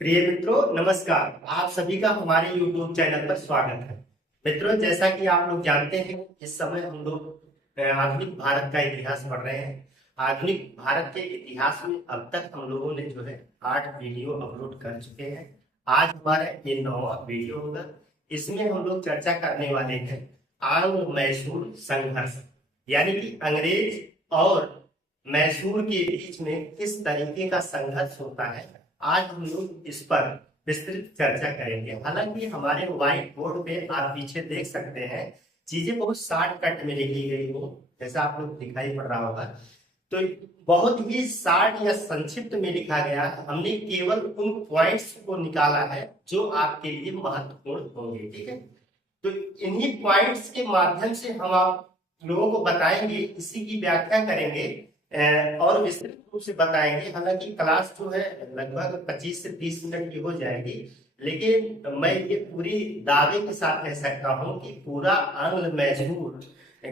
प्रिय मित्रों, नमस्कार। आप सभी का हमारे YouTube चैनल पर स्वागत है। मित्रों, जैसा कि आप लोग जानते हैं, इस समय हम लोग आधुनिक भारत का इतिहास पढ़ रहे हैं। आधुनिक भारत के इतिहास में अब तक हम लोगों ने जो है 8 वीडियो अपलोड कर चुके हैं। आज हमारा ये 9वां वीडियो होगा। इसमें हम लोग चर्चा करने वाले हैं आंग्ल मैसूर संघर्ष, यानी कि अंग्रेज और मैसूर के बीच में किस तरीके का संघर्ष होता है। आज हम लोग इस पर विस्तृत चर्चा करेंगे। हालांकि हमारे व्हाइट बोर्ड पे आप पीछे देख सकते हैं, चीजें बहुत शॉर्टकट में लिखी गई हो, जैसा आप लोग दिखाई पड़ रहा होगा। तो बहुत ही शॉर्ट या संक्षिप्त में लिखा गया है। हमने केवल उन पॉइंट्स को निकाला है जो आपके लिए महत्वपूर्ण होंगे। ठीक है, तो इन्हीं पॉइंट्स के माध्यम से हम आप लोगों को बताएंगे, इसी की व्याख्या करेंगे और विस्तृत रूप से बताएंगे। हालांकि क्लास जो है लगभग 25 से 30 मिनट की हो जाएगी, लेकिन मैं ये पूरी दावे के साथ कह सकता हूँ कि पूरा आंग्ल मैसूर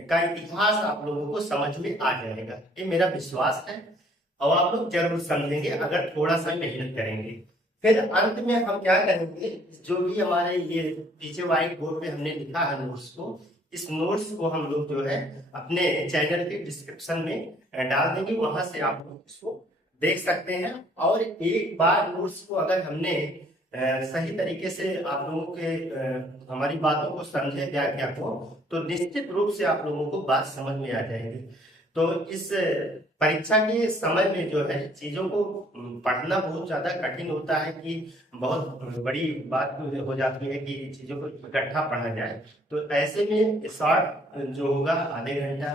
का इतिहास आप लोगों को समझ में आ जाएगा, ये मेरा विश्वास है। और आप लोग जरूर समझेंगे अगर थोड़ा सा मेहनत करेंगे। फिर अंत में हम क्या करेंगे, जो भी हमारे ये पीछे व्हाइट बोर्ड पे हमने लिखा है नोट्स को, इस नोट्स को हम लोग जो है अपने चैनल के डिस्क्रिप्शन में डाल देंगे। वहां से आप लोग इसको देख सकते हैं। और एक बार नोट्स को अगर हमने सही तरीके से आप लोगों के हमारी बातों को समझे, व्याख्या को, तो निश्चित रूप से आप लोगों को बात समझ में आ जाएगी। तो इस परीक्षा के समय में जो है चीजों को पढ़ना बहुत ज्यादा कठिन होता है कि बहुत बड़ी बात हो जाती है कि चीजों को इकट्ठा पढ़ा जाए। तो ऐसे में शॉर्ट जो होगा आधे घंटा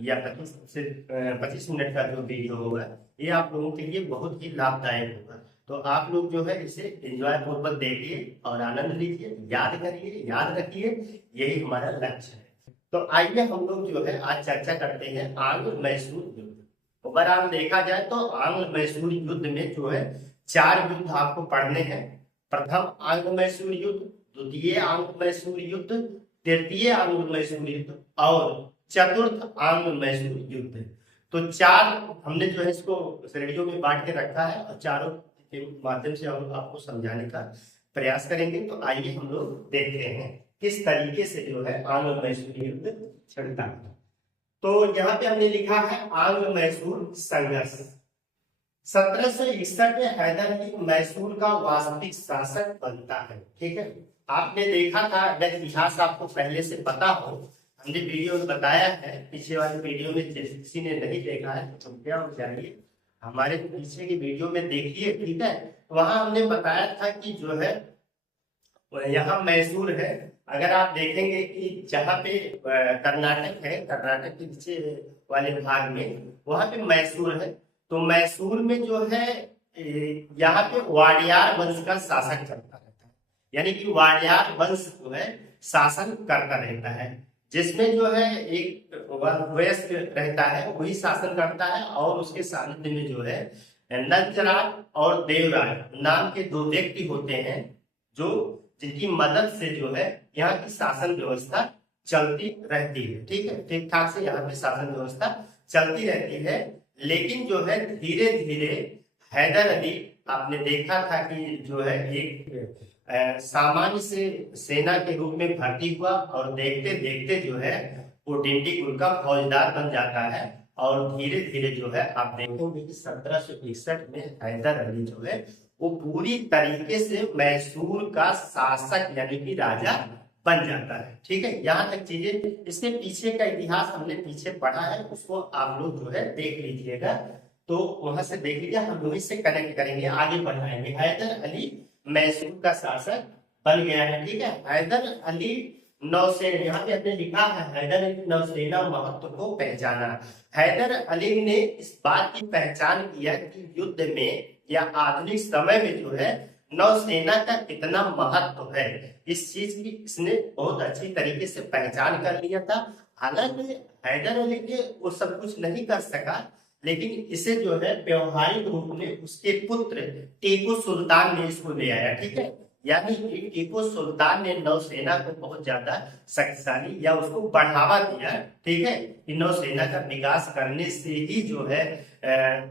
या 25 मिनट का जो वीडियो होगा, ये आप लोगों के लिए बहुत ही लाभदायक होगा। तो आप लोग जो है इसे एंजॉय पूर्वक देखिए और आनंद लीजिए, याद करिए, याद रखिए, यही हमारा लक्ष्य है। तो आइए हम लोग जो है आज चर्चा करते हैं आंग्ल मैसूर युद्ध। अगर आप देखा जाए तो आंग्ल मैसूर युद्ध में जो है 4 युद्ध आपको पढ़ने हैं। प्रथम आंग्ल मैसूर युद्ध, द्वितीय आंग्ल मैसूर युद्ध, तृतीय आंग्ल मैसूर युद्ध और चतुर्थ आंग्ल मैसूर युद्ध। तो 4 हमने जो है इसको श्रेणियों में बांट के रखा है और चारों के माध्यम से हम आपको समझाने का प्रयास करेंगे। तो आइए हम लोग देखते हैं किस तरीके से जो है आंग्ल मैसूर युद्ध छिड़ता है। तो यहाँ पे हमने लिखा है आंग्ल मैसूर संघर्ष। 1761 में हैदर अली मैसूर का वास्तविक शासक बनता है। ठीक है, आपने देखा था, अगर इतिहास आपको पहले से पता हो, हमने वीडियो में बताया है। पीछे वाले वीडियो में किसी ने नहीं देखा है तो क्या हो जाइए हमारे पीछे की वीडियो में देखिए। ठीक है, वहां हमने बताया था कि जो है यहाँ मैसूर है। अगर आप देखेंगे कि जहाँ पे कर्नाटक है, कर्नाटक के पीछे वाले भाग में वहां पे मैसूर है। तो मैसूर में जो है यहाँ पे वाडियार वंश का शासक चलता रहता है, यानी कि वाडियार वंश जो है शासन करता रहता है, जिसमें जो है एक वयस्क रहता है, वही शासन करता है। और उसके सानिध्य में जो है नंदराज और देवराज नाम के 2 व्यक्ति होते हैं, जो जिनकी मदद से जो है यहाँ की शासन व्यवस्था चलती रहती है। ठीक है, ठीक ठाक से यहाँ पे शासन व्यवस्था चलती रहती है। लेकिन जो है धीरे धीरे हैदर अली, आपने देखा था कि जो है एक सामान्य से सेना के रूप में भर्ती हुआ और देखते देखते जो है वो डिंडीगुल का फौजदार बन जाता है। और धीरे धीरे जो है आप देखेंगे कि 1761 में हैदर अली जो है वो पूरी तरीके से मैसूर का शासक यानी कि राजा बन जाता है। ठीक है, यहाँ तक चीजें, इसके पीछे का इतिहास हमने पीछे पढ़ा है, उसको आप लोग जो है देख लीजिएगा। तो वहां से देख लीजिए, हम लोग इससे कनेक्ट करेंगे, आगे बढ़ाएंगे। हैदर अली मैसूर का शासक बन गया है। ठीक है, हैदर अली नौसेना, यहाँ पे हमने लिखा है हैदर अली नौसेना महत्व को पहचाना। हैदर अली ने इस बात की पहचान किया कि युद्ध में या आधुनिक समय में जो है नौसेना का कितना महत्व है, इस चीज की इसने बहुत अच्छी तरीके से पहचान कर लिया था। हालांकि हैदर अली ने वो सब कुछ नहीं कर सका, लेकिन इसे जो है व्यवहारिक रूप में उसके पुत्र टीपू सुल्तान ने इसको ले आया। ठीक है, यानी कि टीपू सुल्तान ने नौसेना को बहुत ज्यादा शक्तिशाली या उसको बढ़ावा दिया। ठीक है, कि नौसेना का विकास करने से ही जो है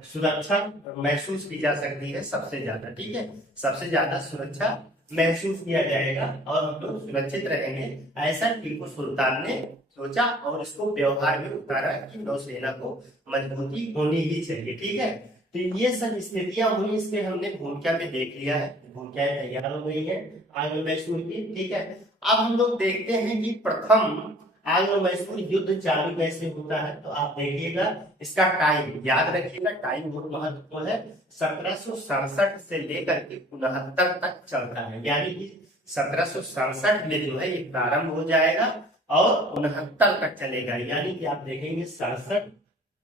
सुरक्षा महसूस की जा सकती है सबसे ज्यादा, ठीक है, सबसे ज्यादा सुरक्षा महसूस किया जाएगा और हम लोग सुरक्षित रहेंगे, ऐसा टीपू सुल्तान ने सोचा और इसको व्यवहार में उतारा कि नौसेना को मजबूती होनी ही चाहिए, ठीक है। तो ये सब स्थितियां हुई, इसमें हमने भूमिका में देख लिया है, भूमिकाएं तैयार हो गई है आंग्ल मैसूर की, ठीक है। अब हम लोग देखते हैं कि प्रथम आंग्ल मैसूर युद्ध चालू कैसे होता है। तो आप देखिएगा इसका टाइम याद रखिएगा, टाइम बहुत महत्वपूर्ण है। 1767 से लेकर के 69 तक चलता है, यानी कि 1767 में जो है ये प्रारंभ हो जाएगा और 69 तक चलेगा, यानी कि आप देखेंगे 67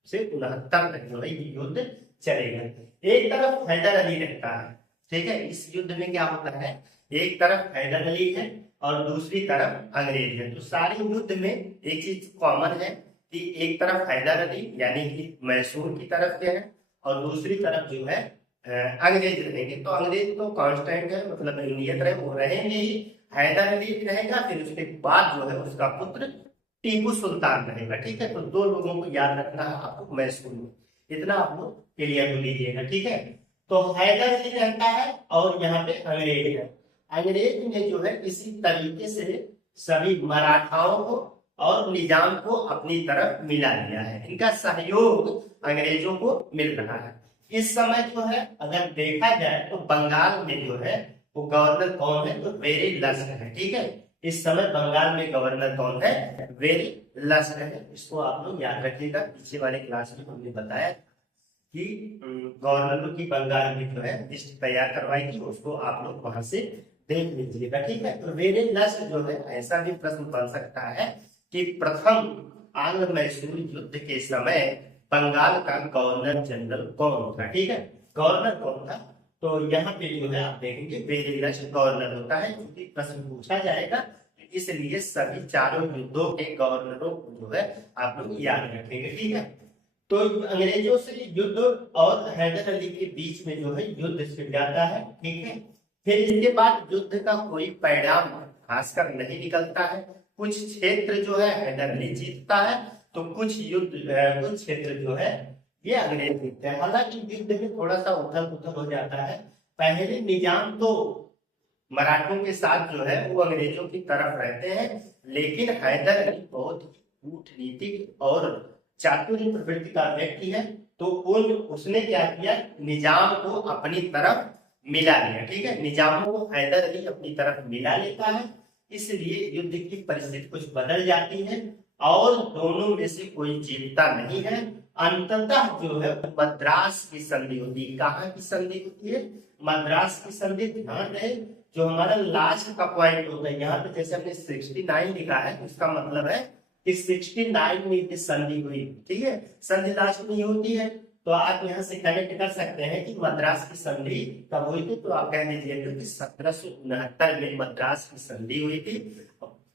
से 69 तक जो है ये युद्ध चलेगा। एक तरफ हैदर अली रहता है, ठीक है। इस युद्ध में क्या होता है, एक तरफ हैदर अली है और दूसरी तरफ अंग्रेज है। तो सारे युद्ध में एक चीज कॉमन है कि एक तरफ हैदर अली यानी कि मैसूर की तरफ के हैं और दूसरी तरफ जो है अंग्रेज रहेंगे। तो अंग्रेज तो कांस्टेंट है, मतलब नियत रहे, वो रहेंगे ही। हैदर अली रहेगा, फिर उसके बाद जो है उसका पुत्र टीपू सुल्तान रहेगा, ठीक है। तो दो लोगों को याद रखना है आपको मैसूर में, इतना आप लोग क्लियर हो लीजिएगा, ठीक है। तो हैदर अली रहता है और यहाँ पे अंग्रेज है। अंग्रेज ने जो है इसी तरीके से सभी मराठाओं को और निजाम को अपनी तरफ मिला लिया है, इनका सहयोग अंग्रेजों को मिल रहा है। इस समय जो है अगर देखा जाए तो बंगाल में जो है वो गवर्नर कौन है, तो वेरी लस्क है, ठीक है। इस समय बंगाल में गवर्नर कौन है, वेरी लस्क है। इसको आप लोग याद रखिएगा, पीछे वाले क्लास में हमने बताया कि गवर्नर की बंगाल में जो है लिस्ट तैयार करवाई थी, उसको आप लोग वहां से देख लीजिएगा, ठीक है। तो वेरी लस्क जो है, ऐसा भी प्रश्न बन सकता है कि प्रथम आंग्ल मैसूर युद्ध के समय बंगाल का गवर्नर जनरल कौन था, ठीक है, गवर्नर कौन था। तो यहाँ पे जो है आप देखेंगे वेरी लस्क गवर्नर होता है, क्योंकि प्रश्न पूछा जाएगा, इसलिए सभी चारों युद्धों के गवर्नरों को जो है आप लोग याद रखेंगे, ठीक है। तो अंग्रेजों से युद्ध और हैदर अली के बीच में जो है युद्ध छिड़ जाता है, ठीक है। फिर इसके बाद युद्ध का कोई परिणाम खासकर नहीं निकलता है। कुछ क्षेत्र जो है हैदर अली जीतता है, तो कुछ क्षेत्र जो है ये अंग्रेज जीतते हैं। हालांकि युद्ध में थोड़ा सा उथल पुथल हो जाता है। पहले निजाम तो मराठों के साथ जो है वो अंग्रेजों की तरफ रहते हैं, लेकिन हैदर अली बहुत ही कूटनीतिक और चातुर्य प्रवृत्ति का व्यक्ति है। तो उसने क्या किया, निजाम को अपनी तरफ मिला लिया, ठीक है। निजाम को हैदर अली अपनी तरफ मिला लेता है, इसलिए युद्ध की परिस्थिति कुछ बदल जाती है और दोनों में से कोई जीतता नहीं है। अंततः जो है मद्रास की संधि होती है। कहाँ की संधि होती है, मद्रास की संधि। ध्यान रहे, जो हमारा लास्ट का पॉइंट होता है, यहाँ पे जैसे हमने 69 लिखा है, इसका मतलब है कि 69 में ये संधि हुई, ठीक है। संधि लास्ट में होती है, तो आप यहाँ से कनेक्ट कर सकते हैं कि मद्रास की संधि कब हुई थी। तो आप कह लीजिए कि 1769 में मद्रास की संधि हुई थी,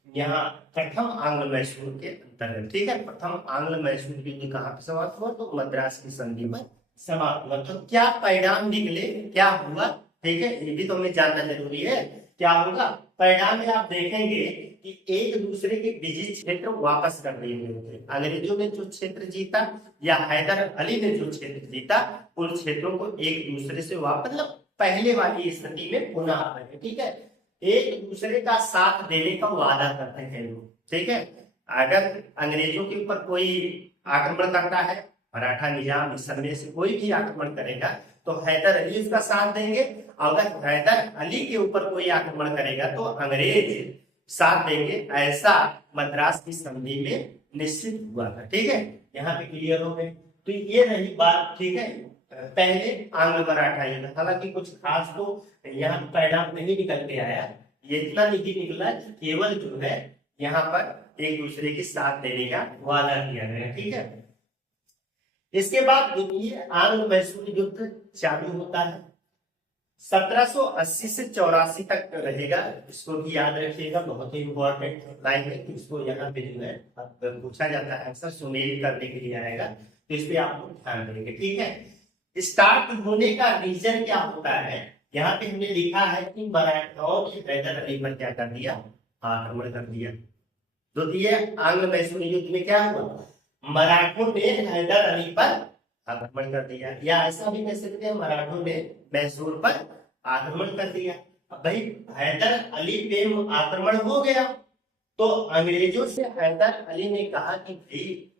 यहाँ प्रथम आंग्ल मैसूर के अंतर्गत, ठीक है। प्रथम आंग्ल मैसूर युद्ध कहाँ पे समाप्त हुआ, तो मद्रास की संधि में समाप्त हुआ। तो क्या परिणाम निकले, क्या हुआ, ठीक है, ये भी तो हमें जानना जरूरी है। क्या होगा परिणाम में, आप देखेंगे कि एक दूसरे के विजित क्षेत्र वापस कर दिए गए थे। अंग्रेजों ने जो क्षेत्र जीता या हैदर अली ने जो क्षेत्र जीता, उन क्षेत्रों को एक दूसरे से वापस, मतलब पहले वाली स्थिति में पुनः आ रहे, ठीक है। एक दूसरे का साथ देने का वादा करते हैं लोग, ठीक है। अगर अंग्रेजों के ऊपर कोई आक्रमण करता है, मराठा निजाम इस समय से कोई भी आक्रमण करेगा, तो हैदर अली उसका साथ देंगे। अगर हैदर अली के ऊपर कोई आक्रमण करेगा तो अंग्रेज साथ देंगे। ऐसा मद्रास की संधि में निश्चित हुआ था, ठीक है। यहाँ पे क्लियर हो गए। तो ये रही बात, ठीक है, पहले आंग्ल मराठा युद्ध। हालांकि कुछ खास तो यहाँ परिणाम नहीं निकल के आया, ये इतना नहीं निकला, केवल जो है यहाँ पर एक दूसरे के साथ देने का वादा किया गया, ठीक है। इसके बाद द्वितीय आंग्ल मैसूर युद्ध चालू होता है, 1780 से 84 तक रहेगा। इसको भी याद रखिएगा, बहुत ही इंपॉर्टेंट लाइन है। इसको यहाँ पे जो है पूछा जाता है, अक्सर सुमेलित करने के लिए आएगा, तो इस पे आप लोग ध्यान देंगे, ठीक है। स्टार्ट होने का रीजन क्या होता है, यहाँ पे हमने लिखा है कि मराठाओं ने हैदर अली पर क्या कर दिया, आक्रमण कर दिया। द्वितीय आंग्ल मैसूर युद्ध में क्या हुआ, मराठों ने हैदर अली पर आक्रमण कर दिया, या ऐसा भी कह सकते हैं मराठों ने मैसूर पर आक्रमण कर दिया। अब भाई हैदर अली पे आक्रमण हो गया, तो अंग्रेजों से हैदर अली ने कहा कि भाई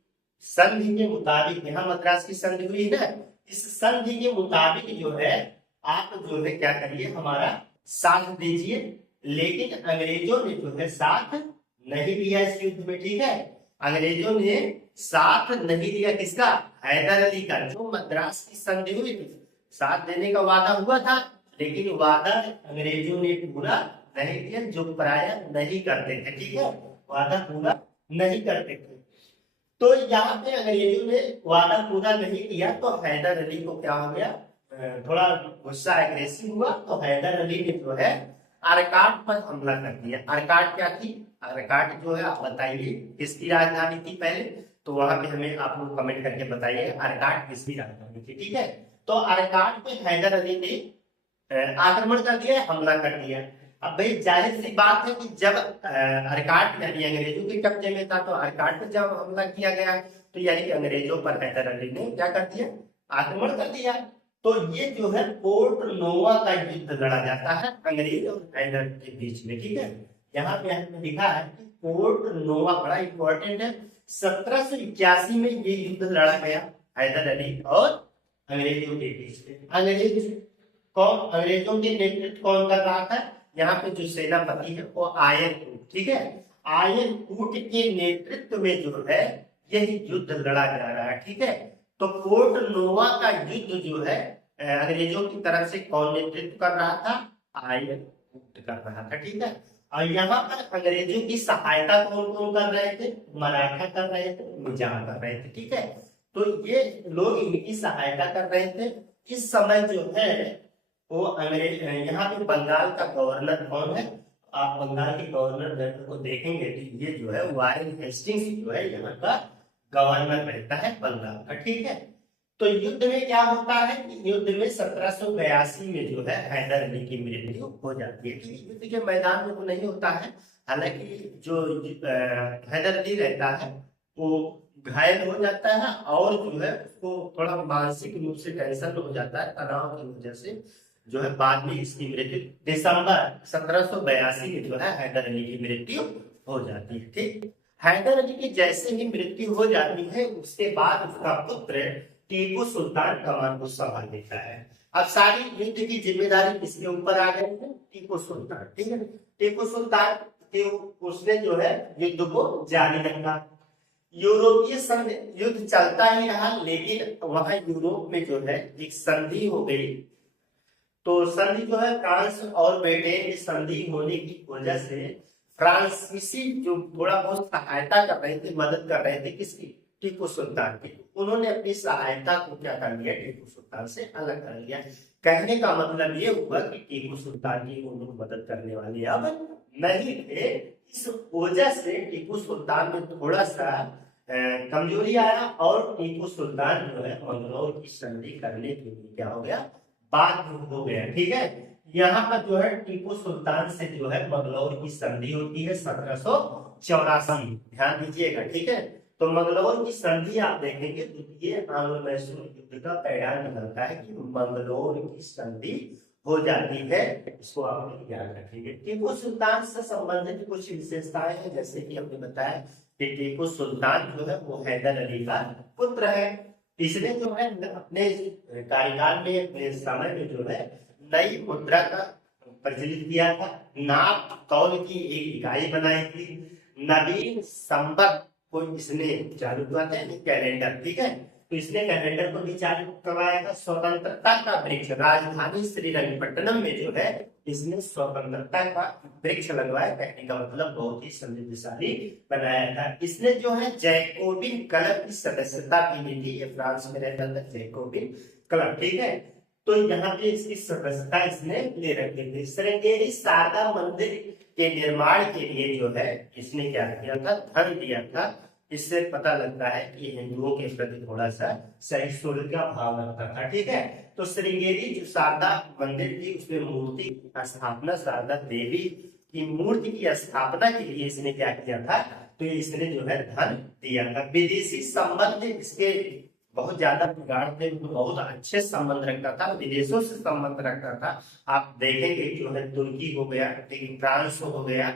संधि के मुताबिक, यहाँ मद्रास की संधि हुई ना, इस संधि के मुताबिक जो है आप जो है क्या करिए, हमारा साथ दीजिए। लेकिन अंग्रेजों ने जो है साथ नहीं दिया इस युद्ध में, ठीक है। अंग्रेजों ने साथ नहीं दिया, किसका? हैदर अली का। जो मद्रास की संधि हुई थी, साथ देने का वादा हुआ था, लेकिन वादा अंग्रेजों ने पूरा नहीं किया, जो प्राय नहीं करते थे, ठीक है, वादा पूरा नहीं करते थे। तो यहाँ पे अंग्रेजों ने वादा पूरा नहीं किया, तो हैदर अली को क्या हो गया, थोड़ा गुस्सा एग्रेसिव हुआ, तो हैदर अली ने जो है आरकाट पर हमला कर दिया। आरकाट क्या थी? आरकाट जो है आप बताइए किसकी राजधानी थी पहले, तो वहां पे हमें आप लोग कमेंट करके बताइए आरकाट किसकी राजधानी थी, ठीक है। तो आरकाट पे हैदर अली ने आक्रमण कर दिया, हमला कर दिया। अब भाई जाहिर सी बात है कि जब आरकाट यानी अंग्रेजों के कब्जे में था, तो आरकाट पे जब हमला किया गया, तो यानी अंग्रेजों पर हैदर अली ने क्या कर दिया, आक्रमण कर दिया। तो ये जो है पोर्ट नोवा का युद्ध लड़ा जाता है अंग्रेज और हैदर के बीच में, ठीक है। यहाँ पे हमने लिखा है कि पोर्ट नोवा बड़ा इंपॉर्टेंट है। 1781 में ये युद्ध लड़ा गया हैदर अली और अंग्रेजों के बीच में। अंग्रेजों के नेतृत्व कौन कर रहा था? यहाँ पे जो सेनापति है वो आयन कूट, ठीक है, आयन कूट के नेतृत्व में जो है यही युद्ध लड़ा जा रहा है, ठीक है। तो पोर्ट नोवा का युद्ध जो है अंग्रेजों की तरफ से कौन नेतृत्व कर रहा था? आयन कूट कर रहा था, ठीक है। और यहाँ पर अंग्रेजों की सहायता कौन कौन कर रहे थे? मराठा कर रहे थे, निजाम कर रहे थे, ठीक है। तो ये लोग इनकी सहायता कर रहे थे। इस समय जो है वो अंग्रेज, यहाँ पे बंगाल का गवर्नर कौन है? आप बंगाल के गवर्नर जनरल को देखेंगे तो ये जो है वारेन हेस्टिंग्स जो है यहाँ का गवर्नर रहता है बंगाल का, ठीक है। तो युद्ध में क्या होता है कि युद्ध में 1782 में जो है हैदर अली की मृत्यु हो जाती है, ठीक है। युद्ध के मैदान में वो नहीं होता है, हालांकि जो हैदर अली रहता है वो घायल हो जाता है, और जो है उसको थोड़ा मानसिक रूप से टेंशन हो जाता है, तनाव की वजह से जो है बाद में इसकी मृत्यु दिसंबर 1782 में जो है हैदर अली की मृत्यु हो जाती है, ठीक। हैदर अली की जैसे ही मृत्यु हो जाती है, उसके बाद उसका पुत्र टीपू सुल्तान कमान को संभाल लेता है। अब सारी युद्ध की जिम्मेदारी किसके ऊपर आ गई है? टीपू सुल्तान, ठीक है। टीपू सुल्तान के उसने जो है युद्ध को जारी रखा। यूरोपीय संघ युद्ध चलता ही रहा, लेकिन वहां यूरोप में जो है एक संधि हो गई। तो संधि जो है फ्रांस और ब्रिटेन की संधि होने की वजह से फ्रांसीसी जो थोड़ा बहुत सहायता कर रहे थे, मदद कर रहे थे, किसकी? टीपू सुल्तान की। उन्होंने अपनी सहायता को क्या कर लिया? टीपू सुल्तान से अलग कर लिया। कहने का मतलब ये हुआ कि टीपू सुल्तान की वो लोग मदद करने वाले अब नहीं थे। इस वजह से टीपू सुल्तान में थोड़ा सा कमजोरी आया, और टीपू सुल्तान जो है मंगलौर की संधि करने के लिए क्या हो गया? बाध्य हो गया, ठीक है। यहाँ पर जो है टीपू सुल्तान से जो है मंगलौर की संधि होती है 1784, ध्यान दीजिएगा, ठीक है। तो मंगलौर की संधि आप देखेंगे तो ये आंग्ल मैसूर युद्ध का परिणाम निकलता है कि मंगलौर की संधि हो जाती है, इसको आप याद रखेंगे। टीपू सुल्तान से संबंधित कुछ विशेषताएं हैं, जैसे कि हमने बताया कि टीपू सुल्तान जो है वो हैदर अली का पुत्र है। इसने जो है अपने कार्यकाल में, अपने समय में जो है नई मुद्रा का प्रचलित किया था, नाप तौल की एक इकाई बनाई थी, नवीन संवत को इसने चालू किया था, कैलेंडर, ठीक है। तो इसने कैलेंडर को भी चालू करवाया था। स्वतंत्रता का वृक्ष राजधानी श्रीरंगपट्टनम में जो है इसने स्वतंत्रता का वृक्ष लगवाया। कहने का मतलब बहुत ही समृद्धशाली बनाया था। इसने जो है जैकोबिन क्लब की सदस्यता की ली थी। ये फ्रांस में रहता था जैकोबिन क्लब, ठीक है। तो यहाँ पे इसकी सदस्यता इसने ले रखी थी। श्रृंगेरी शारदा मंदिर के निर्माण के लिए जो है इसने क्या किया था? धन दिया था। इससे पता लगता है कि हिंदुओं के प्रति थोड़ा सा सहिष्णुता का भाव रखता था, ठीक है। तो श्रृंगेरी जो शारदा मंदिर थी उसमें मूर्ति की स्थापना, शारदा देवी की मूर्ति की स्थापना के लिए इसने क्या किया था? तो इसने जो है धन दिया था। विदेशी संबंध इसके बहुत ज्यादा प्रगाढ़ थे, बहुत अच्छे संबंध रखता था, विदेशों से संबंध रखता था। आप देखेंगे जो है तुर्की हो गया, फ्रांस हो गया,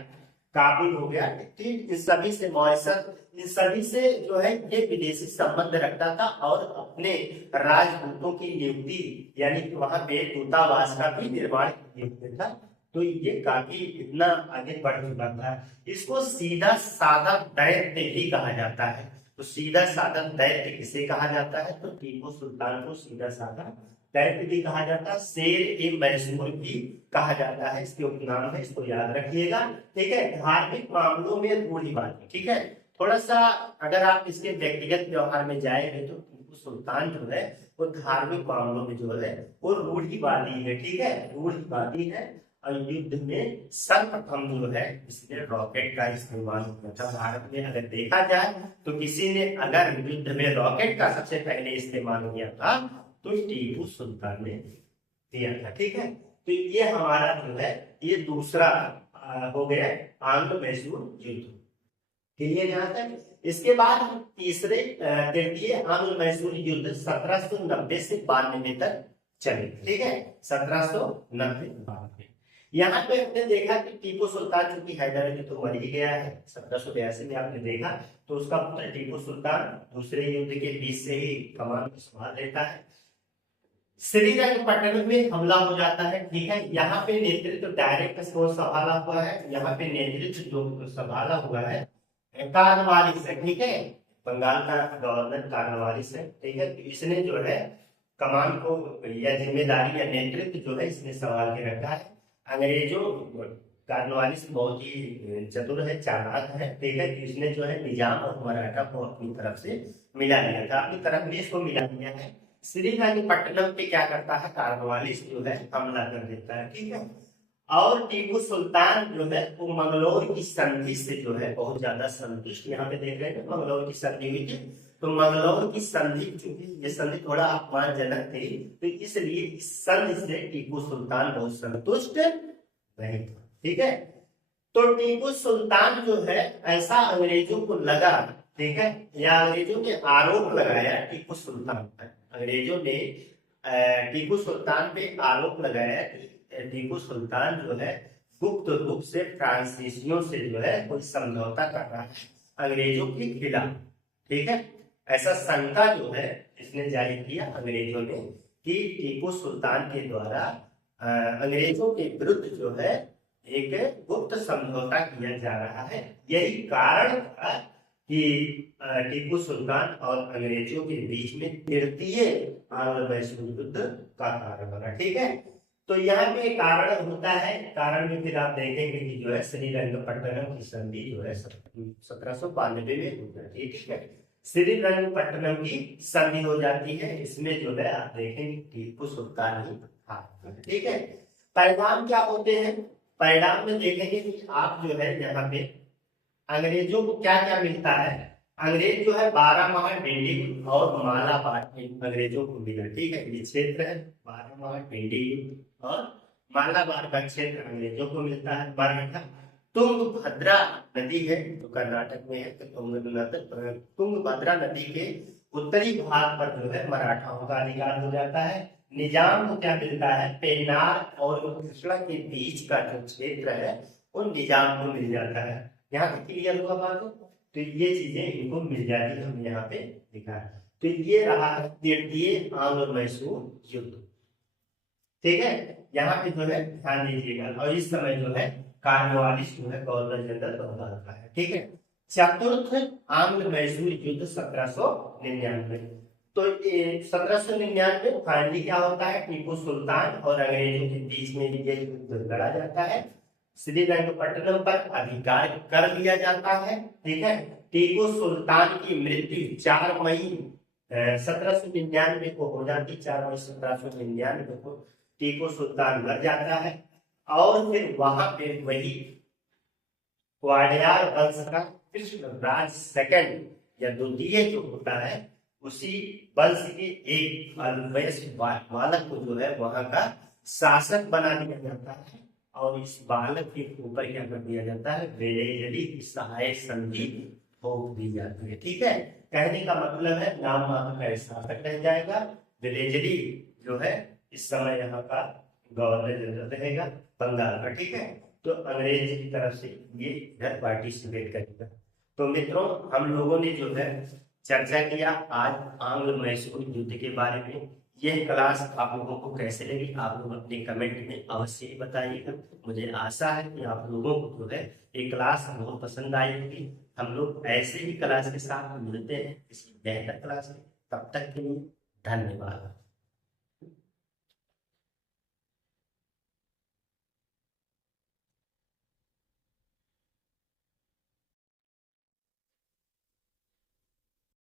काबुल हो गया, इन सभी से मॉरिशस, इन सभी से जो है ये विदेशी संबंध रखता था और अपने राजदूतों की नियुक्ति यानी कि वहां पे दूतावास का भी निर्माण किया था। तो ये काफी इतना आगे बढ़ चुका था। इसको सीधा साधा दैत्य भी कहा जाता है। तो सीधा साधा दैत्य किसे कहा जाता है? तो टीपू सुल्तान को सीधा साधा दैत्य भी कहा जाता है, शेर ए मैसूर भी कहा जाता है, इसके उपनाम है, इसको याद रखिएगा। ठीक है, धार्मिक मामलों में रूढ़िवादी। ठीक है, थोड़ा सा अगर आप इसके व्यक्तिगत व्यवहार में जाएंगे तो टीपू सुल्तान जो है वो धार्मिक मामलों में जो है वो रूढ़िवादी है। ठीक है, रूढ़िवादी है। और युद्ध में सर्वप्रथम जो है इसने रॉकेट का इस्तेमाल किया था। भारत में अगर देखा जाए तो किसी ने अगर युद्ध में रॉकेट का सबसे पहले इस्तेमाल किया था तो टीपू सुल्तान ने दिया था। ठीक है, तो ये हमारा जो है ये दूसरा हो गया आंग्ल मैसूर युद्ध। क्लियर यहाँ तक? इसके बाद हम तीसरे तृतीय आंग्ल मैसूर युद्ध 1790 से 92 तक चले। ठीक है, 1790 यहाँ पे हमने देखा कि टीपू सुल्तान चूंकि हैदर अली तो मर ही गया है 1782 में, आपने देखा तो उसका पुत्र टीपू सुल्तान दूसरे युद्ध के बीच से ही कमान संभाल लेता है। श्रीरंगपट्टनम में हमला हो जाता है। ठीक है, यहाँ पे नेतृत्व डायरेक्ट संभाला हुआ है, यहाँ पे नेतृत्व जो संभाला हुआ है कार्नवालिस से। ठीक है, बंगाल का गवर्नर कार्नवालिस है। ठीक है, तो इसने जो है कमान को या जिम्मेदारी या नेतृत्व जो है इसने संभाल के रखा है। अंग्रेजों कार्नवालिस बहुत ही चतुर है, चालाक है। ठीक है, तो इसने जो है निजाम और मराठा को अपनी तरफ से मिला लिया था, अपनी तरफ में इसको मिला लिया है। श्रीरंगपट्टनम पे क्या करता है कार्नवालिस जो है हमला कर देता है। ठीक है, और टीपू सुल्तान जो है वो मंगलोर की संधि से जो है बहुत ज्यादा संतुष्ट। यहाँ पे देख रहे हैं मंगलोर की संधि हुई थी, तो मंगलोर की संधि चूंकि ये संधि थोड़ा अपमानजनक थी तो इसलिए इस संधि से टीपू सुल्तान बहुत संतुष्ट नहीं था। ठीक है, तो टीपू सुल्तान जो है ऐसा अंग्रेजों को लगा, ठीक है, या अंग्रेजों ने आरोप लगाया टीपू सुल्तान पर, अंग्रेजों ने टीपू सुल्तान पे आरोप लगाया कि टीपू सुल्तान जो है गुप्त रूप से फ्रांसीसियों से जो है कोई समझौता कर रहा है अंग्रेजों के खिलाफ। ठीक है, ऐसा शंका जो है इसने जारी किया अंग्रेजों ने कि टीपू सुल्तान के द्वारा अंग्रेजों के विरुद्ध जो है एक गुप्त समझौता किया जा रहा है। यही कारण था कि टीपू सुल्तान और अंग्रेजों के बीच में तृतीय आंग्ल मैसूर युद्ध का कारण बना। ठीक है, तो यहाँ पे कारण होता है, कारण में फिर आप देखेंगे कि जो है श्रीरंगपट्टनम की संधि जो है 1792 में हो जाती है। ठीक है, श्रीरंगपट्टनम की संधि हो जाती है, इसमें जो है आप देखेंगे टीपू सुल्तान ही हारता है। ठीक है, परिणाम क्या होते हैं? परिणाम में देखेंगे कि आप जो है यहाँ पे अंग्रेजों को क्या क्या मिलता है। अंग्रेज जो है 12 माह डिंडी और मालाबार अंग्रेजों को मिला। ठीक है, ये क्षेत्र है 12 माह डिंडी और मालाबार का क्षेत्र अंग्रेजों को मिलता है। मराठा तुंगभद्रा नदी है जो कर्नाटक में है, तुंगभद्रा नदी के उत्तरी भाग पर जो है मराठाओं का अधिकार हो जाता है। निजाम को क्या मिलता है? पेन्नार और कृष्णा के बीच का जो क्षेत्र है वो निजाम को मिल जाता है। यहाँ से क्लियर हुआ बात? तो ये चीजें इनको मिल जाती है, हम यहाँ पे दिखा है। तो ये रहा तृतीय आंग्ल मैसूर युद्ध। ठीक है, यहाँ पे जो है ध्यान दीजिएगा। और इस समय जो है कार्नवालिस जो है गवर्नर जनरल बंगाल का है। ठीक है, चतुर्थ आंग्ल मैसूर युद्ध 1799। तो 1799 फाइनली क्या होता है? टीपू सुल्तान और अंग्रेजों के बीच में ये युद्ध लड़ा जाता है। श्रीरंगपट्टनम पर अधिकार कर लिया जाता है। ठीक है, टीपू सुल्तान की मृत्यु 4 मई 1799 को हो जाती। 4 मई 1799 को टीपू सुल्तान मर जाता है और फिर वहां पे वही वाडियार वंश का कृष्णराज सेकंड या द्वितीय जो होता है उसी वंश के एक अल्पवयस्क बालक को जो है वहां का शासक बना दिया जाता है और इस बालक के ऊपर क्या कर दिया जाता है? वेलेजली की सहायक संधि ठोक दी जाती है। ठीक है, कहने का मतलब है नाम मात्र का शासक रह जाएगा। विलेजली जो है इस समय यहाँ का गवर्नर जनरल रहेगा बंगाल का, ठीक है। तो अंग्रेज की तरफ से ये इधर पार्टिसिपेट करेगा। तो मित्रों हम लोगों ने जो है चर्चा किया आज आंग्ल मैसूर युद्ध के बारे में। यह क्लास आप लोगों को कैसे लगी आप लोग अपने कमेंट में अवश्य ही बताइएगा। मुझे आशा है कि आप लोगों को जो है ये क्लास बहुत पसंद आई होगी। हम लोग ऐसे ही क्लास के साथ मिलते हैं किसी बेहतर क्लास में। तब तक के लिए धन्यवाद।